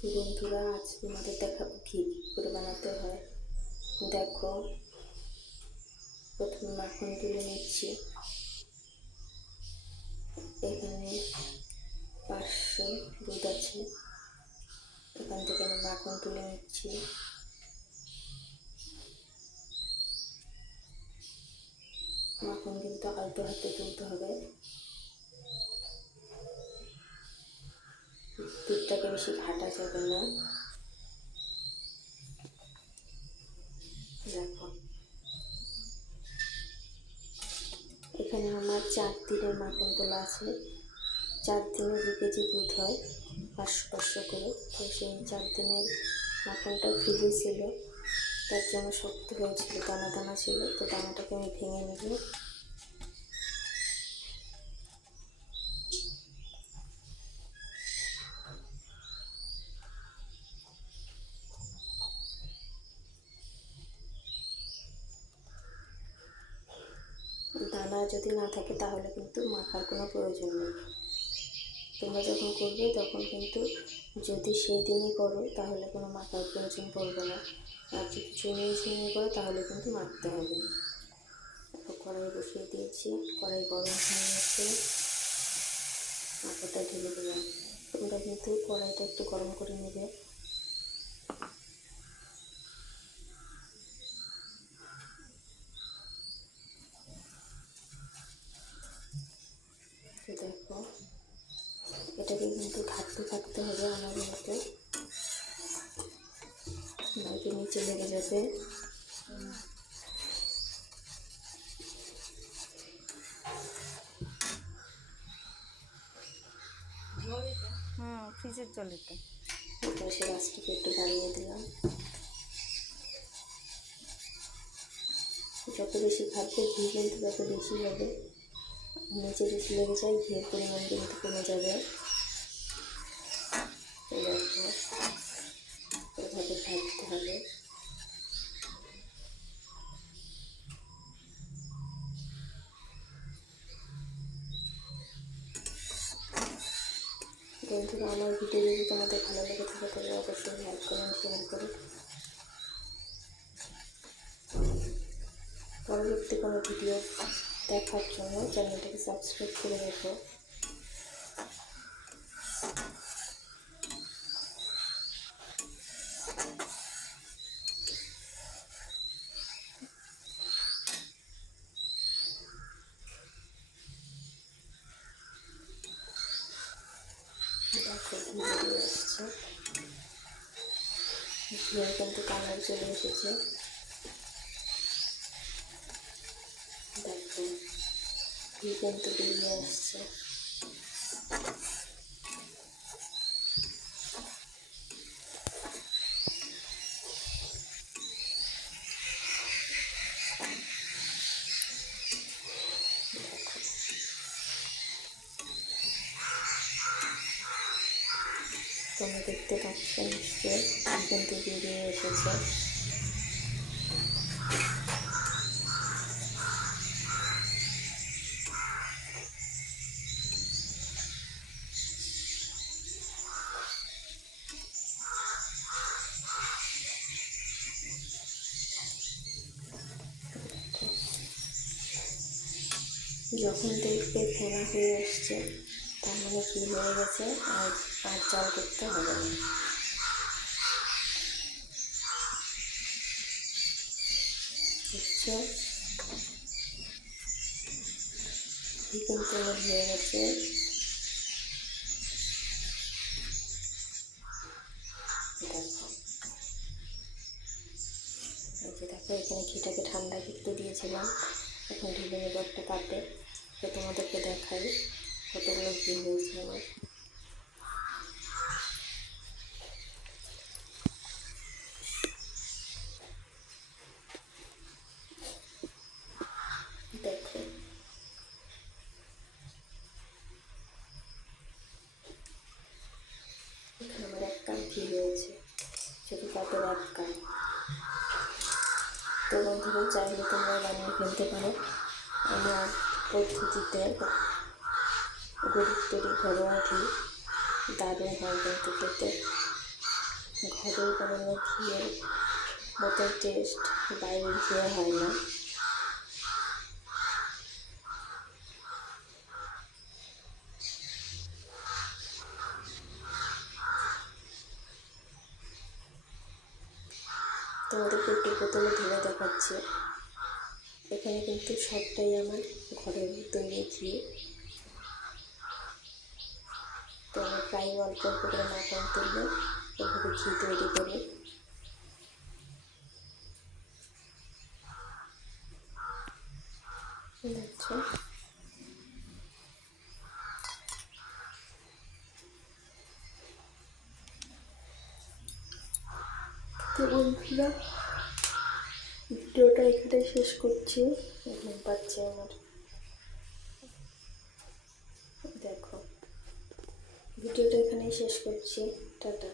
বন্ধুরা, আজ তোমাদের দেখাবো কী করে বানাতে হয়। দেখো, প্রথমে মাখন তুলে নিচ্ছি। এখানে পাঁচশো দুধ আছে। এখান থেকে আমি মাখন তুলে নিচ্ছি। মাখন কিন্তু আলতো হাতে তুলতে হবে। দুধটাকে বেশি ঘাটা যাবে না। দেখো। এখানে আমার চার দিনের মাখন তোলা আছে। চার দিনে দু কেজি দুধ হয়, পাঁচশো পাঁচশো করে। তো সেই চার দিনের মাখনটা ফ্রিজে ছিল। তার জন্য শক্ত হয়েছিল, দানা দানা ছিল। তো দানাটাকে আমি ভেঙে নেব। দানা যদি না থাকে তাহলে কিন্তু মাখার কোনো প্রয়োজন নেই। তোমরা যখন করবে তখন কিন্তু যদি সেই দিনই করো, তাহলে কোনো মাখার প্রয়োজন পড়বে না। আর যদি জমিয়ে ঝিমিয়ে করো তাহলে কিন্তু মাখতে হবে। কড়াই বসিয়ে দিয়েছি। কড়াই গরম হয়ে গেছে। মাথাটা ঢেলে দিলাম। তোমরা কিন্তু কড়াইটা একটু গরম করে নেবে। দেখো এটাকে কিন্তু ঘাটতে থাকতে হবে আমার মতো। নয়তো নিচে লেগে যাবে। হুম ফ্রিজের জল এটা এবার সে গাছটাকে একটু বাড়িয়ে দিলাম। যত বেশি ঘাটবে ঘি কিন্তু তত বেশি হবে। নিচে বেশি লেগে যায় ঘিয়ের পরিমাণ কিন্তু কমে যাবে। এভাবে ঘাটতে হবে। বন্ধুরা, আমার ভিডিও যদি তোমাদের ভালো লেগে থাকে, তাহলে অবশ্যই লাইক করুন শেয়ার করুন পরবর্তী কোনো ভিডিও দেখার জন্য চ্যানেলটাকে সাবস্ক্রাইব করে রেখো। দেখো ঘি কিন্তু কালার চলে এসেছে দেখো ঘি কিন্তু বেরিয়ে আসছে তোমরা দেখতে পাচ্ছ নিশ্চয়ই কিন্তু বেরিয়ে এসেছে। যখন দেখবে ফেনা হয়ে আসছে তার মানে কি হয়ে গেছে? আর আর চাল করতে হবে না। ঘি কিন্তু হয়ে গেছে? দেখো, এখানে ঘিটাকে ঠান্ডা করতে দিয়েছিলাম। এখন ঢেলে নেব একটা কাটে, তো তোমাদেরকে দেখাই কতগুলো ঘি হয়েছে আমার। আমার এক কাপ ঘি হয়েছে? শুধু কাপের এক কাপ তো বন্ধুরা, চাইলে তোমরা বানিয়ে ফেলতে পারো। আমার পদ্ধতিতে গরিব তৈরি ঘরোয়া ঘি দারুণ হয় কিন্তু খেতে। ঘরে বানানো ঘিয়ের মতো টেস্ট বাইরে ঘিয়ে হয় না। তোমাদেরকে একটু বোতলে ঢেলে দেখাচ্ছি। এখানে কিন্তু সবটাই আমার ঘরের তৈরি ঘি তো আমি প্রায় অল্প অল্প করে মাখন তুললে ওভাবে ঘি তৈরি করি। দেখছ? তো বন্ধুরা, ভিডিওটা এখানে শেষ করছি। ঘুম পাচ্ছে আমার। দেখো, ভিডিওটা এখানেই শেষ করছি। টাটা।